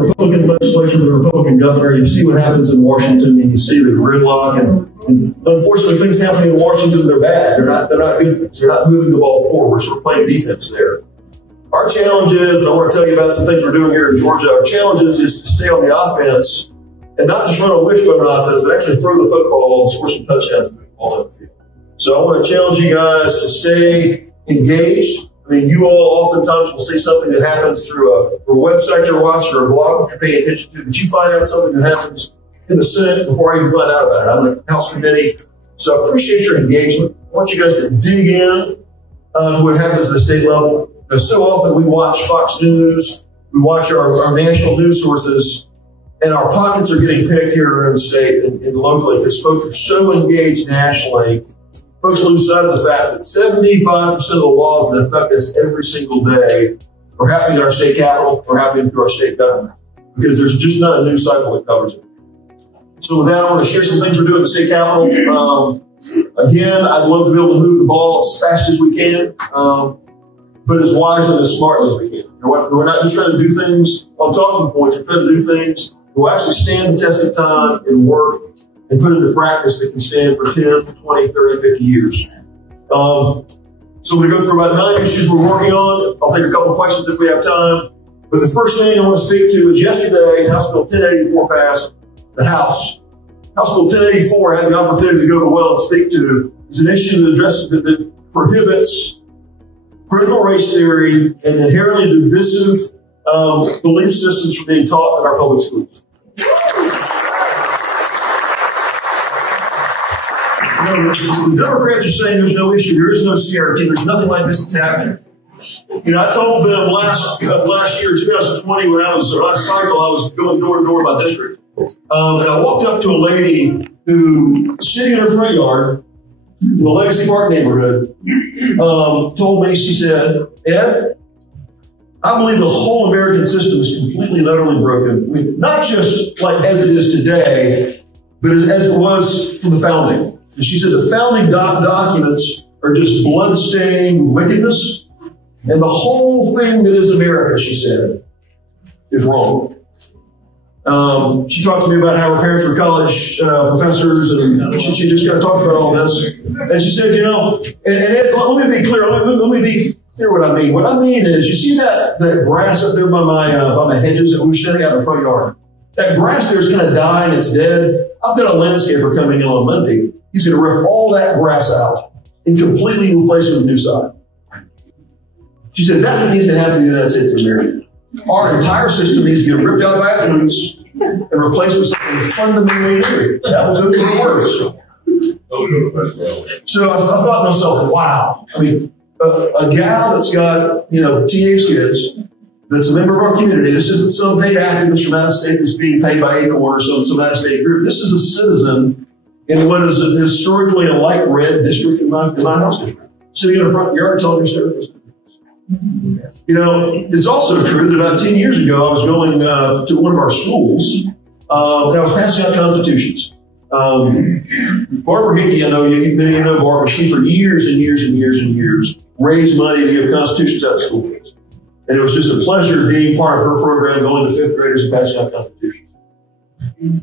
Republican legislature, the Republican governor, you see what happens in Washington, and you see the gridlock, and unfortunately, things happening in Washington, they're bad. They're not good. They're not moving the ball forward. So we're playing defense there. Our challenge is, and I want to tell you about some things we're doing here in Georgia. Our challenge is to stay on the offense and not just run a wishbone offense, but actually throw the football and score some touchdowns and move the ball in the field. So I want to challenge you guys to stay engaged. I mean, you all oftentimes will see something that happens through a website you're watching or a blog that you're paying attention to, but you find out something that happens in the Senate before I even find out about it. I'm in a House committee, so I appreciate your engagement. I want you guys to dig in to what happens at the state level. So often we watch Fox News, we watch our national news sources, and our pockets are getting picked here in the state and locally because folks are so engaged nationally. Folks lose sight of the fact that 75% of the laws that affect us every single day are happening in our state capital or happening through our state government because there's just not a news cycle that covers it. So with that, I want to share some things we're doing in the state capital. Again, I'd love to be able to move the ball as fast as we can, but as wisely and as smartly as we can. We're not just trying to do things on talking points. We're trying to do things that will actually stand the test of time and work and put into practice that can stand for 10, 20, 30, 50 years. So we're going to go through about 9 issues we're working on. I'll take a couple of questions if we have time. But the first thing I want to speak to is yesterday, House Bill 1084 passed the House. House Bill 1084 I had the opportunity to go to well and speak to. It's an issue that prohibits critical race theory and inherently divisive belief systems from being taught in our public schools. The Democrats are saying there's no issue. There is no CRT. There's nothing like this that's happening. You know, I told them last year, 2020, when last cycle, I was going door to door in my district. And I walked up to a lady who, sitting in her front yard in the Legacy Park neighborhood, told me, she said, Ed, I believe the whole American system is completely and utterly broken. I mean, not just like as it is today, but as it was from the founding. And she said the founding documents are just blood-stained wickedness, and the whole thing that is America, she said, is wrong. She talked to me about how her parents were college professors, and she just kind of talked about all this. And she said, you know, and let me be clear. Let me be clear what I mean. What I mean is, you see that grass up there by my hedges that we were shedding out in the front yard? That grass there is kind of dying. It's dead. I've got a landscaper coming in on Monday. He's going to rip all that grass out and completely replace it with new sod. She said, that's what needs to happen in the United States of America. Our entire system needs to get ripped out by its roots and replaced with something fundamentally new. That will do the work. So I thought to myself, wow. I mean, a gal that's got, you know, teenage kids, that's a member of our community. This isn't some paid activist from out of state that's being paid by Acorn or some out of state group. This is a citizen in what is historically a light red district in my house district, sitting in the front yard telling her stories. You know, it's also true that about 10 years ago, I was going to one of our schools, and I was passing out constitutions. Barbara Hickey, I know many of you know Barbara, she for years and years and years and years raised money to give constitutions out to school kids. And it was just a pleasure being part of her program, going to fifth graders and passing out constitutions.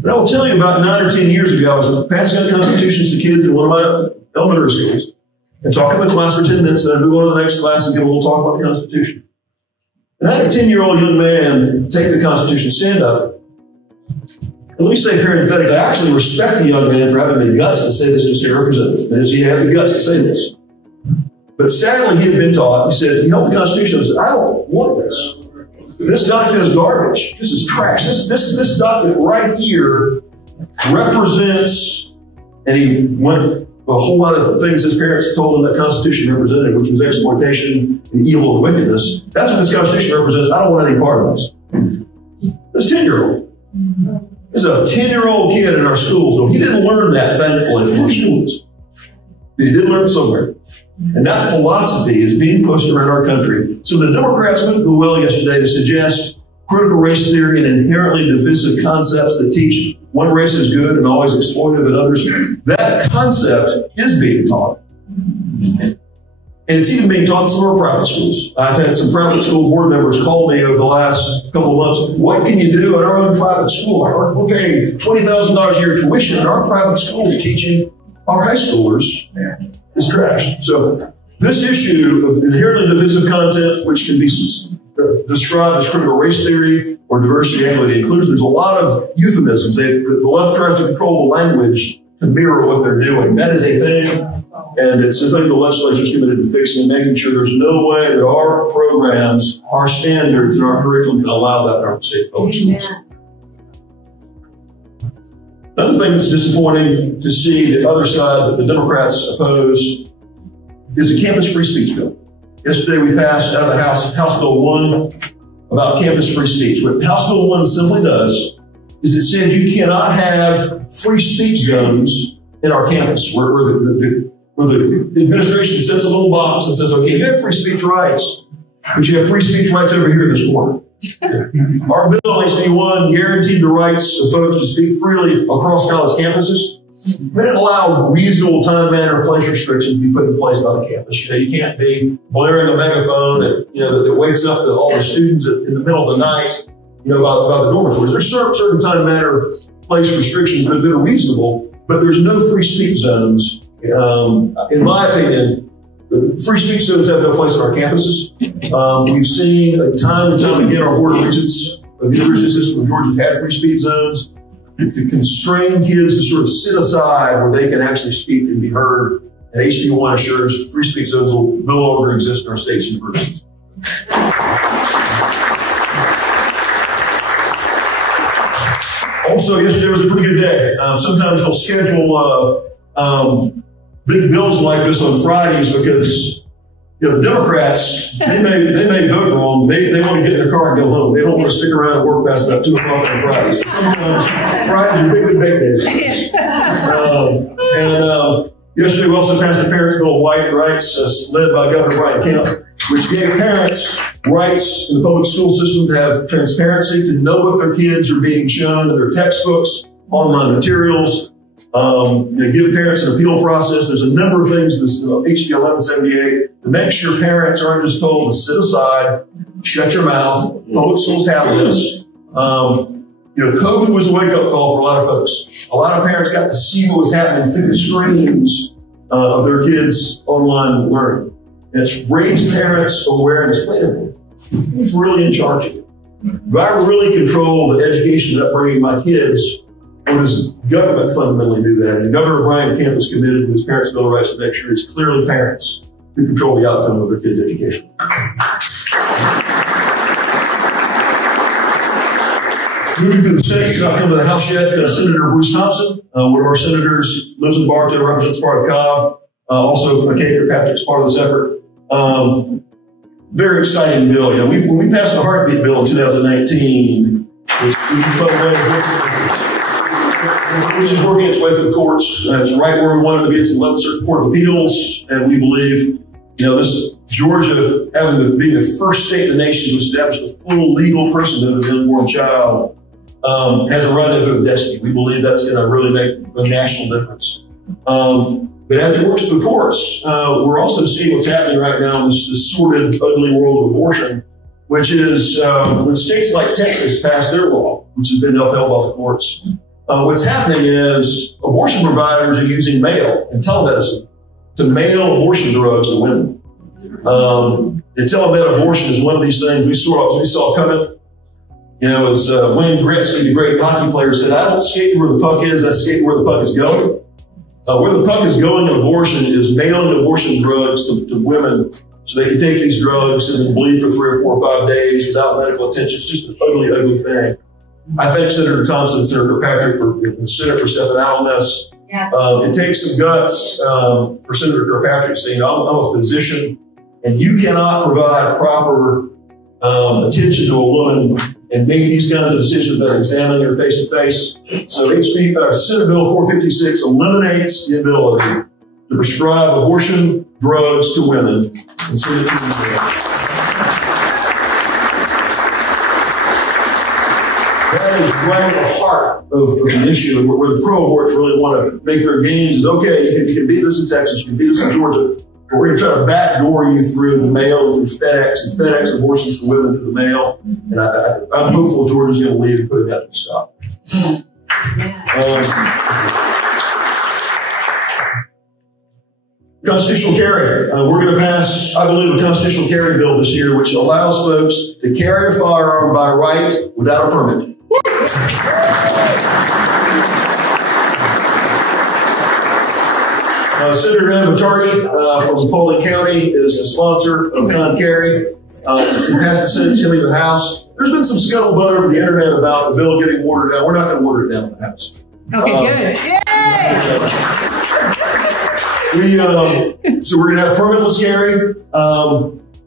But I will tell you, about 9 or 10 years ago, I was passing out constitutions to kids in one of my elementary schools and talking to the class for 10 minutes, and I'd move on to the next class and give a little talk about the Constitution. And I had a 10-year-old young man take the Constitution, stand up. And let me say parenthetically, I actually respect the young man for having the guts to say this to state representative. That is, he had the guts to say this. But sadly, he had been taught, he said, he held the Constitution, and said, I don't want this. This document is garbage. This is trash. This document right here represents, and he went a whole lot of things his parents told him that Constitution represented, which was exploitation and evil and wickedness. That's what this Constitution represents. I don't want any part of this. This 10-year-old. There's a 10-year-old kid in our schools. Well, he didn't learn that, thankfully, from our schools. But he did learn it somewhere. And that philosophy is being pushed around our country. So the Democrats went to the well yesterday to suggest critical race theory and inherently divisive concepts that teach one race is good and always exploitive and others. That concept is being taught. And it's even being taught in some of our private schools. I've had some private school board members call me over the last couple of months. What can you do at our own private school? We're paying $20,000 a year tuition, and our private school is teaching our high schoolers is trash. So this issue of inherently divisive content, which can be described as critical race theory or diversity, equity, inclusion, there's a lot of euphemisms. The left tries to control the language to mirror what they're doing. That is a thing. And it's the thing the legislature is committed to fixing and making sure there's no way that our programs, our standards, and our curriculum can allow that in our state public schools. Another thing that's disappointing to see the other side that the Democrats oppose is a campus free speech bill. Yesterday we passed out of the House Bill 1 about campus free speech. What House Bill 1 simply does is it says you cannot have free speech zones in our campus where the administration sets a little box and says, okay, you have free speech rights, but you have free speech rights over here in this corner. Our bill, HB 1, guaranteed the rights of folks to speak freely across college campuses. But it allowed reasonable time, manner, and place restrictions to be put in place by the campus. You can't be blaring a megaphone that wakes up all the students in the middle of the night, by the dormitories. There's certain time, manner, place restrictions that are reasonable, but there's no free speech zones. In my opinion, the free speech zones have no place on our campuses. We've seen time and time again our Board of Regents of the University System of Georgia had free speech zones to constrain kids to sort of sit aside where they can actually speak and be heard. And HB 1 assures free speech zones will no longer exist in our state's universities. Also, yesterday was a pretty good day. Sometimes they'll schedule big bills like this on Fridays because the Democrats, they may vote wrong. They want to get in their car and go home. They don't want to stick around and work past about 2 o'clock on Fridays. So sometimes Fridays are big debate days. Yesterday we also passed the Parents' Bill of Rights, led by Governor Brian Kemp, which gave parents rights in the public school system to have transparency, to know what their kids are being shown in their textbooks, online materials. Give parents an appeal process. There's a number of things in this HB 1178 to make sure parents aren't just told to sit aside, shut your mouth. Public schools have this. COVID was a wake-up call for a lot of folks. A lot of parents got to see what was happening through the screens of their kids' online learning. And it's raised parents' awareness. Wait a minute, who's really in charge of it? Do I really control the education and upbringing of my kids? Or does government fundamentally do that? And Governor Brian Kemp is committed to his Parents' Bill of Rights to make sure it's clearly parents who control the outcome of their kids' education. Moving through the Senate, it's not come to the House yet. Senator Bruce Thompson, one of our senators, lives in Bartow, represents part of Cobb. Also, McKay Kirkpatrick's part of this effort. Very exciting bill. When we passed the heartbeat bill in 2019, which is working its way through the courts. It's right where we wanted to be. It's the 11th Circuit Court of Appeals, and we believe, this Georgia being the first state in the nation to establish the full legal personhood of the unborn child has a run into destiny. We believe that's going to really make a national difference. But as it works through the courts, we're also seeing what's happening right now in this sordid, ugly world of abortion, which is when states like Texas pass their law, which has been upheld by the courts. What's happening is abortion providers are using mail and telemedicine to mail abortion drugs to women. And telemed abortion is one of these things we saw coming. As Wayne Gretzky, the great hockey player, said, I don't skate where the puck is, I skate where the puck is going. Where the puck is going in abortion is mailing abortion drugs to women so they can take these drugs and then bleed for 3 or 4 or 5 days without medical attention. It's just an ugly, ugly thing. I thank Senator Thompson and Senator Kirkpatrick for the Senate for stepping out on this. Yes. It takes some guts for Senator Kirkpatrick saying, I'm a physician, and you cannot provide proper attention to a woman and make these kinds of decisions that are examining her face to face. So Senate Bill 456 eliminates the ability to prescribe abortion drugs to women and send it to them. That is right at the heart of the issue, where the pro-aborts really want to make their gains is, okay, you can beat this in Texas, you can beat this in Georgia, We're going to try to backdoor you through the mail, through FedEx, and FedEx abortions for women through the mail. And I'm hopeful Georgia's going to lead and put that to stop. Constitutional carry. We're going to pass, I believe, a constitutional carry bill this year, which allows folks to carry a firearm by right without a permit. Senator Ed Setzler from Paulding County is the sponsor of Con Carry. He passed the Senate, Senate, and the House. There's been some scuttlebutt over the internet about the bill getting watered down. We're not going to water it down in the House. Okay, good. So we're going to have permitless carry.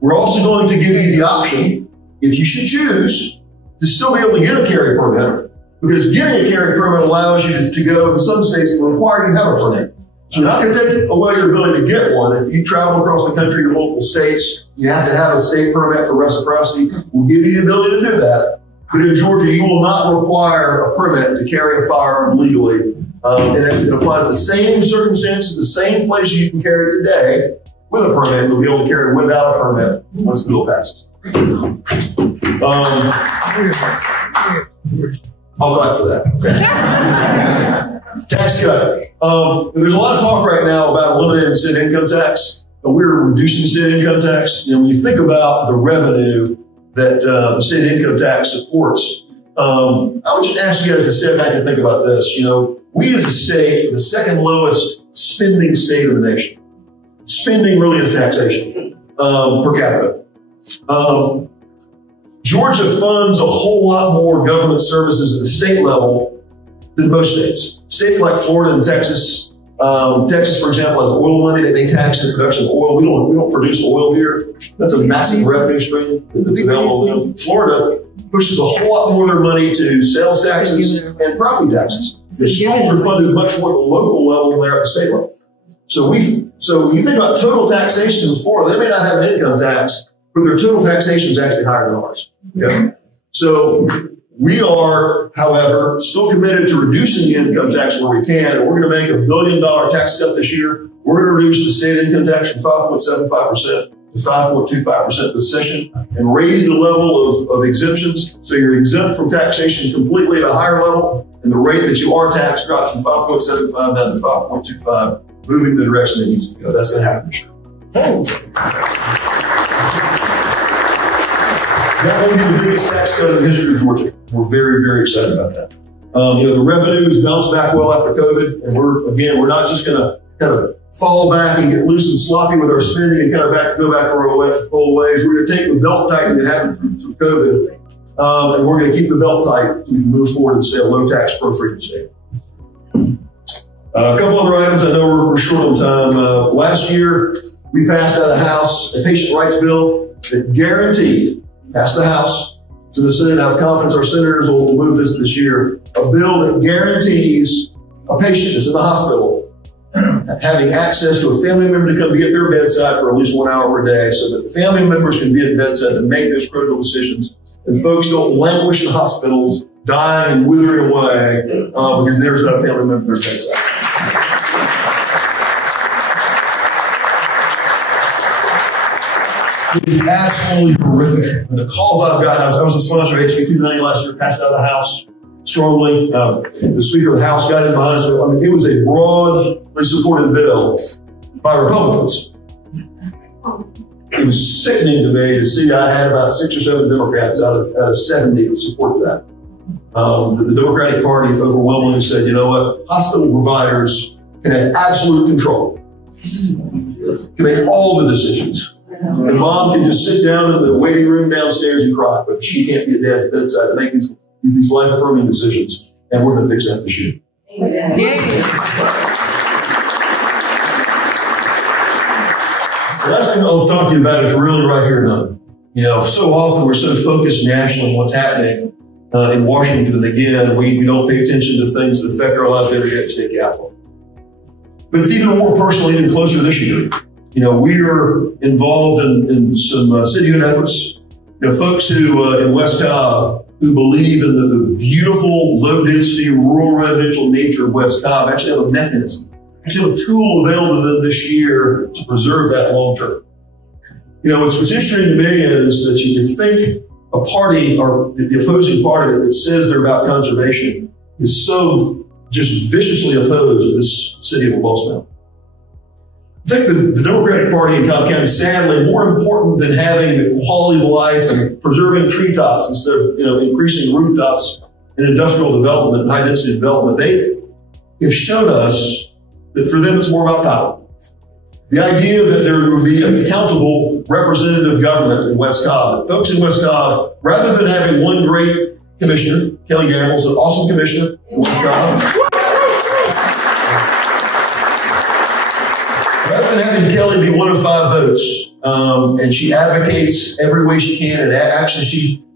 We're also going to give you the option, if you should choose, to still be able to get a carry permit, because getting a carry permit allows you to go in some states that require you to have a permit. So we're not going to take away your ability to get one. If you travel across the country to multiple states, you have to have a state permit for reciprocity. We'll give you the ability to do that. But in Georgia, you will not require a permit to carry a firearm legally. And it applies to the same circumstances, the same place you can carry today with a permit. You'll be able to carry without a permit once the bill passes. I'll fight for that. Okay. Tax cut. There's a lot of talk right now about eliminating state income tax. We're reducing state income tax. You know, when you think about the revenue that the state income tax supports, I would just ask you guys to step back and think about this. You know, we as a state are the second lowest spending state of the nation. Spending really is taxation per capita. Georgia funds a whole lot more government services at the state level than most states. States like Florida and Texas. Texas, for example, has oil money that they tax the production of oil. We don't produce oil here. That's a massive revenue stream that's available to them. Florida pushes a whole lot more of their money to sales taxes and property taxes. The schools are funded much more at the local level than they are at the state level. So when you think about total taxation in Florida, they may not have an income tax, but their total taxation is actually higher than ours. Okay? So we are, however, still committed to reducing the income tax where we can, and we're going to make $1 billion tax cut this year. We're going to reduce the state income tax from 5.75% to 5.25% this session, and raise the level of exemptions so you're exempt from taxation completely at a higher level, and the rate that you are taxed drops from 5.75 down to 5.25, moving the direction it needs to go. That's going to happen this year. That will be the biggest tax cut in the history of Georgia. We're very, very excited about that. You know, the revenues bounced back well after COVID, and we're not just going to kind of fall back and get loose and sloppy with our spending and kind of go back our old ways. We're going to take the belt tightening that happened through COVID, and we're going to keep the belt tight so we can move forward and stay a low tax, pro freedom state. A couple other items. I know we're short on time. Last year, we passed out of the House a patient rights bill that guaranteed, passed the House to the Senate. I have confidence our senators will move this year, a bill that guarantees a patient that's in the hospital having access to a family member to come be at their bedside for at least 1 hour per day, so that family members can be at bedside to make those critical decisions, and folks don't languish in hospitals, dying and withering away because there's not a family member at their bedside. It is absolutely horrific. The calls I've gotten, I was a sponsor of HB 290 last year, passed out of the House strongly. The Speaker of the House got in behind us. I mean, it was a broadly supported bill by Republicans. It was sickening to me to see I had about 6 or 7 Democrats out of 70 that supported that. The Democratic Party overwhelmingly said, you know what, hospital providers can have absolute control, can make all the decisions. And mom can just sit down in the waiting room downstairs and cry, but she can't be at dad's bedside to make these life-affirming decisions. And we're going to fix that this year. Amen. The last thing I'll talk to you about is really right here now. You know, so often we're so focused nationally on what's happening in Washington, and again, we don't pay attention to things that affect our lives every day at the state capitol. But it's even more personal, even closer this year. You know, we are involved in some city-owned efforts. You know, folks who in West Cobb who believe in the beautiful, low-density, rural residential nature of West Cobb actually have a mechanism actually have a tool available to them this year to preserve that long term. You know, what's interesting to me is that you think a party or the opposing party that says they're about conservation is so just viciously opposed to this city of Lost Mountain. I think the Democratic Party in Cobb County, sadly, more important than having the quality of life and preserving treetops instead of, you know, increasing rooftops and industrial development, high density development, they have shown us that for them it's more about power. The idea that there will be an accountable representative government in West Cobb, that folks in West Cobb, rather than having one great commissioner, Kelly Gamble's an awesome commissioner in West Cobb. Rather than having Kelly be one of 5 votes, and she advocates every way she can, and actually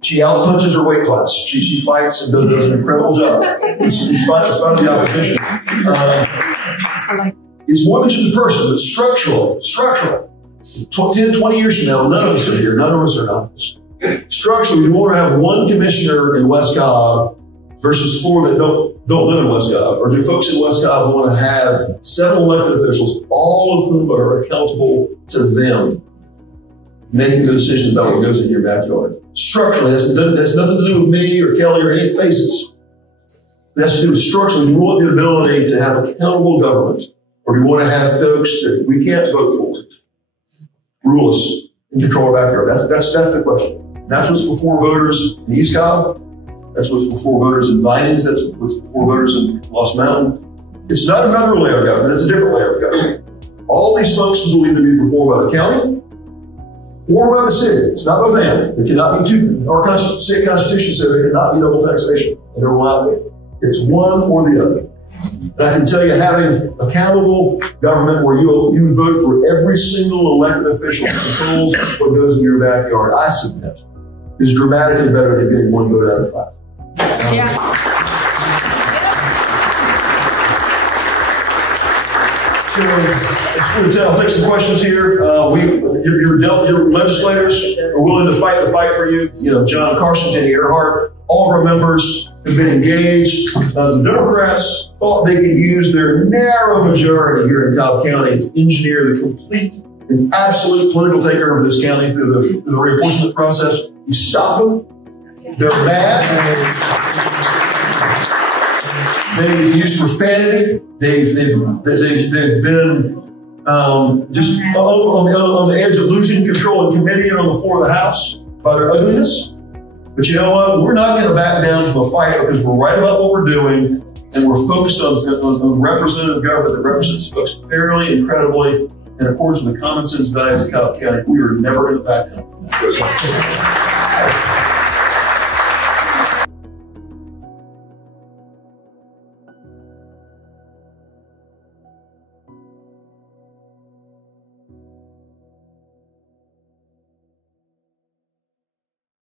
she outpunches her weight class. She fights and does an incredible job in spite of the opposition. It's more than just a person, but structural. 10, 20 years from now, none of us are here, none of us are in office. Structurally, we want to have one commissioner in West Cobb versus 4 that don't live in West Cobb? Or do folks in West Cobb want to have 7 elected officials, all of whom are accountable to them, making the decision about what goes in your backyard? Structurally, that's nothing to do with me or Kelly or any faces. It has to do with structurally. We want the ability to have accountable government, or do we want to have folks that we can't vote for rule us and control our backyard? That's the question. That's what's before voters in East Cobb. That's what's before voters in Vinings. That's what's before voters in Lost Mountain. It's not another layer of government. It's a different layer of government. All these functions will either be performed by the county or by the city. It's not both and. It cannot be two. Our state constitution says there cannot be double taxation, and there will not be. It's one or the other. And I can tell you, having accountable government where you vote for every single elected official who controls what goes in your backyard, I submit, is dramatically better than getting 1 vote out of 5. Yeah. So I just want to I'll take some questions here. Your legislators are willing to fight the fight for you. You know, John Carson, Jenny Earhart, all of our members have been engaged. The Democrats thought they could use their narrow majority here in Cobb County to engineer the complete and absolute political takeover of this county through the reapportionment process. You stop them. They're mad. They've used profanity. They've been just on the edge of losing control in committee and on the floor of the House by their ugliness. But you know what? We're not going to back down from a fight because we're right about what we're doing, and we're focused on representative government that represents folks fairly and credibly in accordance with the common sense values of Cobb County. We are never going to back down from that.